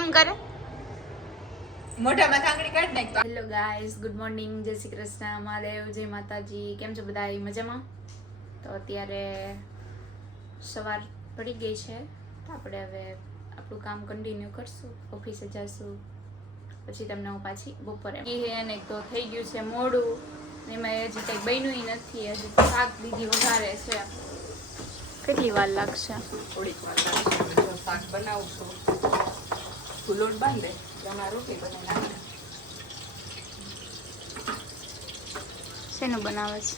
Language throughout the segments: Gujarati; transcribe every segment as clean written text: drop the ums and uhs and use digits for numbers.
કેમ કરે? મોઢામાં આંગળી કાઢ નાખ. હેલો ગાઈસ, ગુડ મોર્નિંગ, જય શ્રી કૃષ્ણ, મહાદેવ, જય માતાજી. કેમ છો બધા? મજામાં? તો અત્યારે સવાર પડી ગઈ છે. આપણે હવે આપણું કામ કન્ટિન્યુ કરશું, ઓફિસે જઈશું, પછી તમને હું પાછી બપોરે અને તો થઈ ગયું છે મોડું, એમાં હજી કંઈ બન્યું નથી. હજી તો શાક દીદી વઘારે છે. કેટલી વાર લાગશે? થોડીક વાર લાગશે. જો શાક બનાવું છું, તું લોટ બાંધે તમારે રોટલી બનાવી નાખે. શેનું બનાવે છે?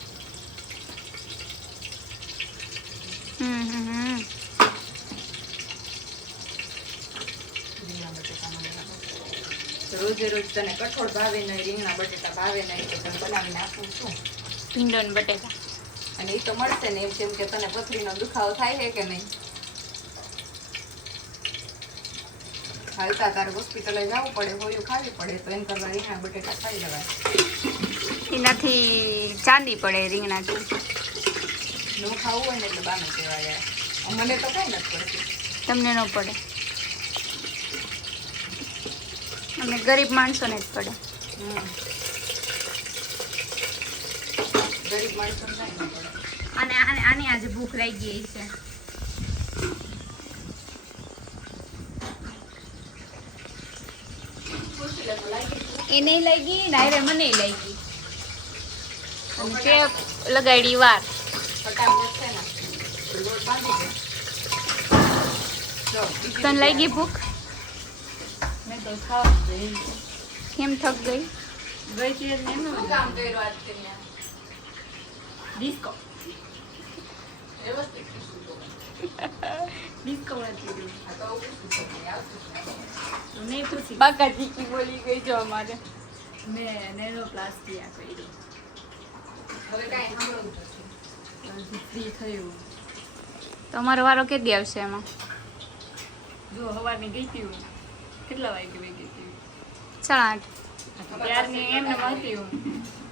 રોજે રોજ તને કઠોળ ભાવે નહીં, રીંગણા બટેટા ભાવે નહીં, તો તને બનાવીને આપું છું ભીંડો ને બટેટા. અને એ તો મળશે ને. એમ કેમ કે તને પથરીનો દુખાવો થાય છે કે નહીં? હાલતા તારે હોસ્પિટલે જવું પડે, હોયું ખાવી પડે, તો એમ કરવા રીંગણા બટેટા ખાઈ લેવાય. એનાથી ચાંદી પડે રીંગણાથી. ન ખાવું હોય ને એટલે બાને કહેવાય. મને તો કઈ નથી પડતી. તમને ન પડે, અમે ગરીબ માણસોને જ પડે. ગરીબ માણસો કઈ ન પડે. અને આની આજે ભૂખ લાગી ગઈ છે. એ નહીં લાગી ને હવે મને લાગી. અને તે લગાડી વાર. ફટાફટ છે ને લોટ બાંધી દે. જો તને લાગી ભૂખ? મેં તો ખાવા જઈ કેમ થક ગઈ? ગઈ છે ને એનું કામ કર્યું આજ કરીને. ડિસ્કો વ્યવસ્થિત ડિસ્કો વાંચી આ તો નહીં પૂછી. બાકાજી કી બોલી ગઈ જો અમારે. મેં નેનોપ્લાસ્ટી આ કર્યું. હવે કાંઈ સાંભળવું નથી. ફ્રી થયું. તમારો વારો કેદી આવશે એમાં? જો હવારની ગઈ હતી હું. કેટલા વાગે ગઈ હતી? 8:30. ત્યારની એમને મળતી હું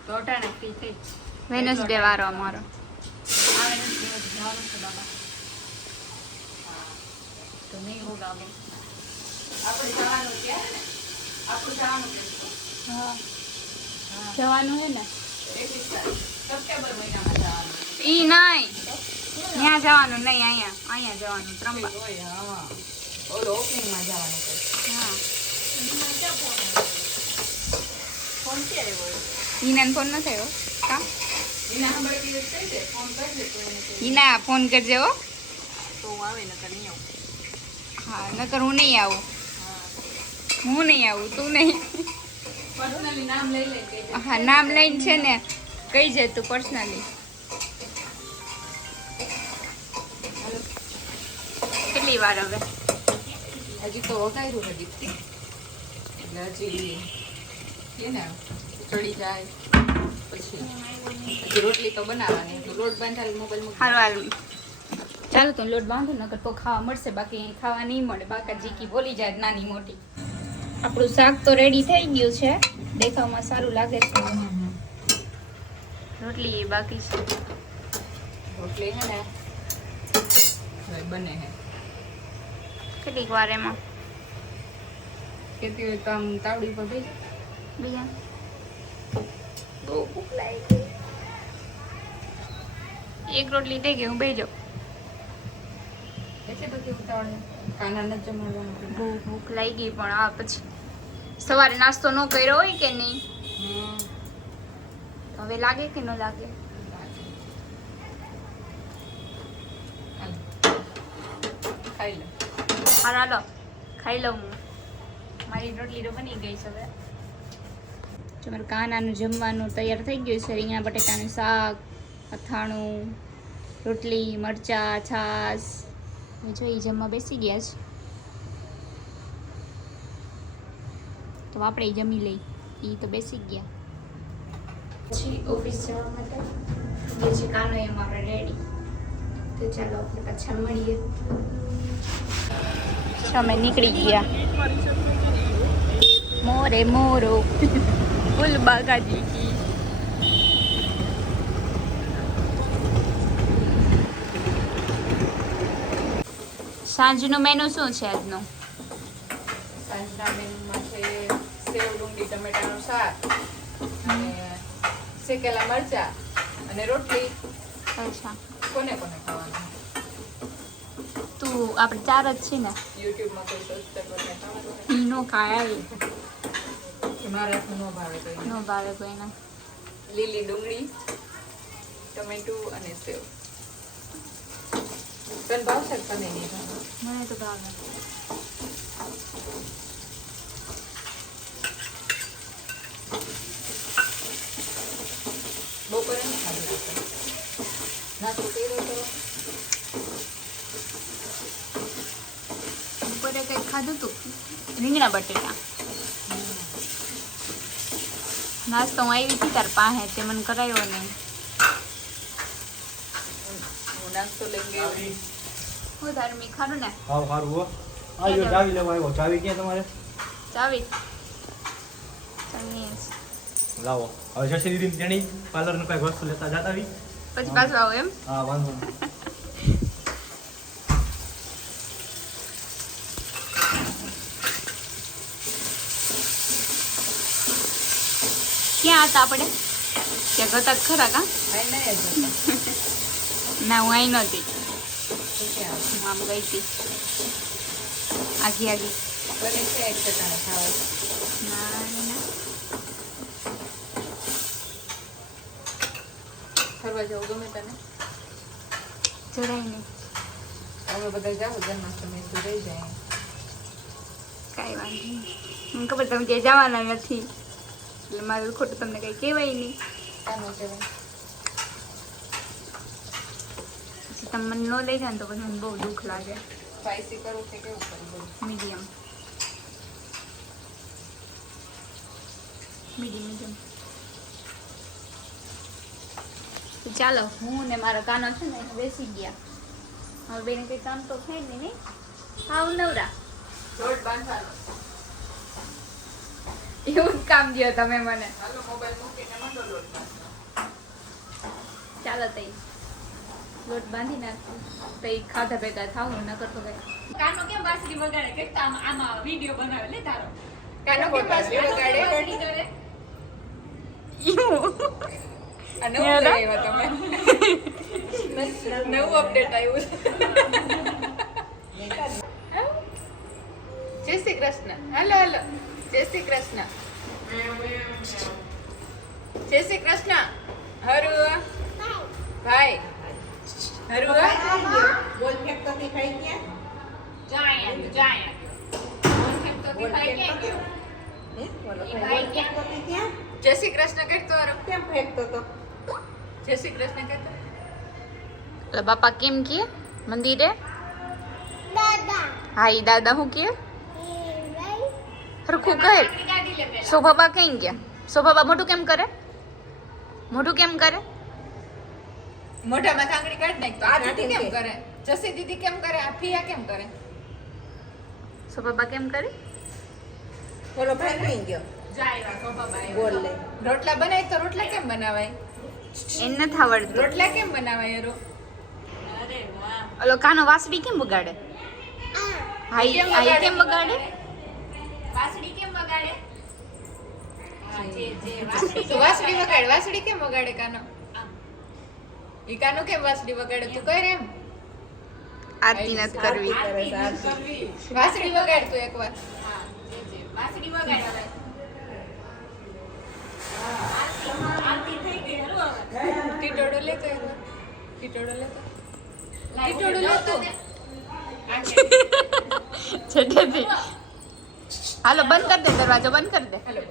તો અટાણે ફ્રી થઈ. વેનસડે વારો અમારો. આવે નથી જવાનું છે બાબા. તો નહીં હોગા આપણે જવાનું ક્યારે ને આપણું જવાનું હા, જવાનું હે ને. 21 તારીખ સપ્ટેમ્બર મહિનામાં જવાનું. ઈ નહીં, ત્યાં જવાનું નહીં, અહીંયા જવાનું. ત્રંબા. હોય હા, ઓલો ઓપનિંગમાં જવાનું છે. હા, ફોન ક્યારે હોય? ઈનાને ફોન ન થયો કા? એના સાંભળતી જ કહી દે, ફોન કરજે તો એને કહી દે. ઈના ફોન કરજે હો. તો હું આવે નકર નહીં આવું. હા, નકર હું નહીં આવું. હા, હું નહીં આવું, તું નહીં. પર્સનલી નામ લઈ લે કહી દે. હા, નામ લઈને છે ને કહી જે તું પર્સનલી. કેટલી વાર હવે? હજી તો વગાડ્યું છે દીપ્તિ. એટલે હજી કે ને ચડી જાય પછી હજી રોટલી તો બનાવવાની. તો લોટ બાંધાલ મોબાઈલ મૂકી. હારું હારું, ચાલો તો લોટ બાંધો, નકર તો ખાવા મળશે, બાકી અહીં ખાવા નહીં મળે. બાકાજી કી બોલી જાય નાની મોટી. આપણું શાક તો રેડી થઈ ગયું છે, દેખાવમાં સારું લાગે છે. રોટલી બાકી છે. રોટલી છે ને હવે બને છે. કેટલીક વાર એમાં કેતી હોય તો આમ તાવડી પર ભેજ. બીજા બહુ ભૂખ લાગી. એક રોટલી થઈ ગઈ, હું બેસી જાઉં. એટલે બધી ઉતાવળ કાના ન જમવાનું. બહુ ભૂખ લાગી, પણ આ પછી સવારે નાસ્તો ન કર્યો હોય કે નહીં, તો હવે લાગે કે ન લાગે? ખાઈ લે. હાલો ખાઈ લઉં હું. મારી રોટલી તો બની ગઈ છે હવે. જો મારું કાનાનું જમવાનું તૈયાર થઈ ગયું છે. રીંગણા બટેટાનું શાક, અથાણું, રોટલી, મરચાં, છાશ. જો એ જમવા બેસી ગયા છે, તો આપણે જમી લઈ. એ તો બેસી ગયા. પછી ઓફિસ જવા માટે જે છે કાનો એ અમારે રેડી. તો ચાલો આપણે પાછા મળીએ. અમે નીકળી ગયા. મોરે મોરો ફૂલ બાગાજી કી. સાંજનું મેનુ શું છે આજનું? સાંજના મેનુમાં છે સેવ ડુંગળી ટમેટાનું શાક અને શેકેલા મરચા અને રોટલી. અચ્છા કોને કોને ખાવાનું? તું આપણે 4 જ છીએ ને. યુટ્યુબમાં કોઈ સબસ્ક્રાઇબર ખાવાનું ઈ નો ખાય મારે ન ભાવે તો નો ભાવે કોઈને. લીલી ડુંગળી ટમેટું અને સેવ. તને ભાવશે કે તને નહીં ભાવે? મને તો ભાવે. બપોરે નહીં ખાધું નાસ્તો કર્યો તો બપોરે કંઈક ખાધું તું રીંગણા બટેટા. નાસ્તો હું આવી હતી તાર પાસે તે મને કરાવ્યો નહીં. હું નાસ્તો લઈ ગઈ. હું તારે મી ખાધું ને. હાવ સારું હો. આયો ચાવી લેવા આવ્યો. ચાવી ક્યાં તમારે? ચાવી ચાવી લાવો. હવે શશી દીદી તેણી પાર્લરનું કઈ વસ્તુ લેતા જાતા આવી. પછી પાછું આવું એમ. હા વાંધો નહીં. ક્યાં હતા આપણે? ક્યાં હતા ખરા કા? આઈ નહીં જ હતા. ના હું અહીં નહોતી. તો ક્યાં હું આમ ગઈ હતી આગી આગી. બને છે એક ટકાને ખાવા. ના ના ફરવા જવું ગમે તને? જરાય નહીં. અમે બધા જાવ જન્માષ્ટમી તો રહી જાય. કાંઈ વાંધો નહીં. મને ખબર તમે ક્યાંય જવાના નથી એટલે મારું ખોટું તમને કંઈ કહેવાય નહીં. કાનો કહેવાય? પછી તમે મને ન લઈ જાય ને તો પછી મને બહુ દુઃખ લાગે. સ્પાઈસી કરવું કે કેવું કરવું? Medium medium. તો ચાલો હું ને મારો કાનો છે ને એને બેસી ગયા. હવે બેને કંઈ કામ તો છે જ નહીં. હા હું નવરા. રોડ બાંધવાનો. એવું જ કામ દો તમે મને. હાલો મોબાઈલ મૂકીને મંડો લોટ બાંધવાનો. ચાલો તઈ લોટ બાંધી નાખું તઈ ખાધા ભેગા થાવું ન કરતો કઈ. કાનો કેમ બાસરી વગાડે કે આમાં વિડિયો બનાવે લે તારો. કાનો કેમ બાસરી વગાડે? કરે આ નવું લઈ આવ્યા તમે. નવું અપડેટ આવ્યું છે. જય શ્રી કૃષ્ણ. હાલો હાલો જય શ્રી કૃષ્ણ. જય શ્રી કૃષ્ણ. હરુ ભાઈ હરુ બોલ ફેંક તો તી ખાઈ ગયા જાય બોલ ફેંક તો હે બોલો બોલ ફેંક તો તી ક્યાં જય શ્રી કૃષ્ણ કરતો હરુ. કેમ ફેંકતો તો જય શ્રી કૃષ્ણ કરતો. એટલે બાપા કેમ કે મંદિરે હા ઈ દાદા હું કે હરખું કહે. શોભાબા કઈ ગયા? શોભાબા મોઢું કેમ કરે? મોઢું કેમ કરે? મોઢામાં કાંગડી કાઢ નાખ તો આ દીદી કેમ કરે? જસી દીદી કેમ કરે? આ ફિયા કેમ કરે? શોભાબા કેમ કરે? બોલો ભાઈ નહીં ગયો જાય શોભાબા બોલ લે રોટલા બનાય તો રોટલા કેમ બનાવાય? એને નથી આવડતું. રોટલા કેમ બનાવાય હરુ? ઓલો કાનો વાસડી કેમ બગાડે? હા ઈ કેમ બગાડે? વાસડી કેમ બગાડે? તું વાસળી વગાડ. વાસળી કેમ વગાડે કાનો? ઈ કાનો કેમ વાસળી વગાડે? તું કર એમ. આરતી નથી કરવી. કરે છે આરતી. વાસળી વગાડ તું એકવાર. વાસડી બગાડે હવે. ટીટોડો લેતો એકવાર. ટીટોડો લેતો. ટીટોડો લેતો. છેટેથી હાલો બંધ કર દે દરવાજો બંધ કર દે. હાલો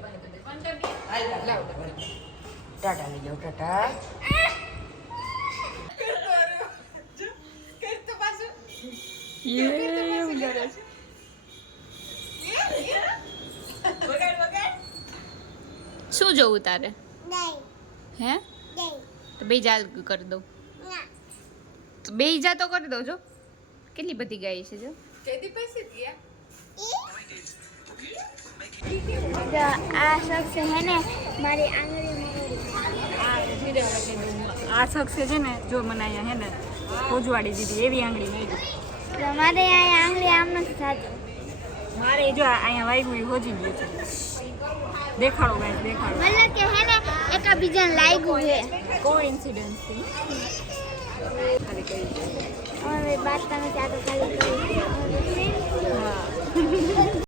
લાવ. ટાટા લઈ જાઓ ટાટા કરતો પાછું. શું જોવું તારે? હે તો બે જા કરી દઉં. તો બે જા તો કરી દઉં. જો કેટલી બધી ગાય છે. જો કેદી પાસે ગયા? તો આ શખ્સ છે ને મારી આંગળી આ શખ્સ છે ને જો મને અહીંયા હે ને ઉજવાડી દીધી એવી આંગળી નહીં. તો મારે અહીંયા આંગળી આમ નથી થતી મારે જો અહીંયા વાગ્યું એ હોજી ગયું છે. દેખાડો ગાઈસ દેખાડો. मतलब કે હે ને એકબીજાને લાગ્યું છે કોઇન્સિડન્સ થી ખાલી કહી દે. और बात करना चाहते खाली करी હા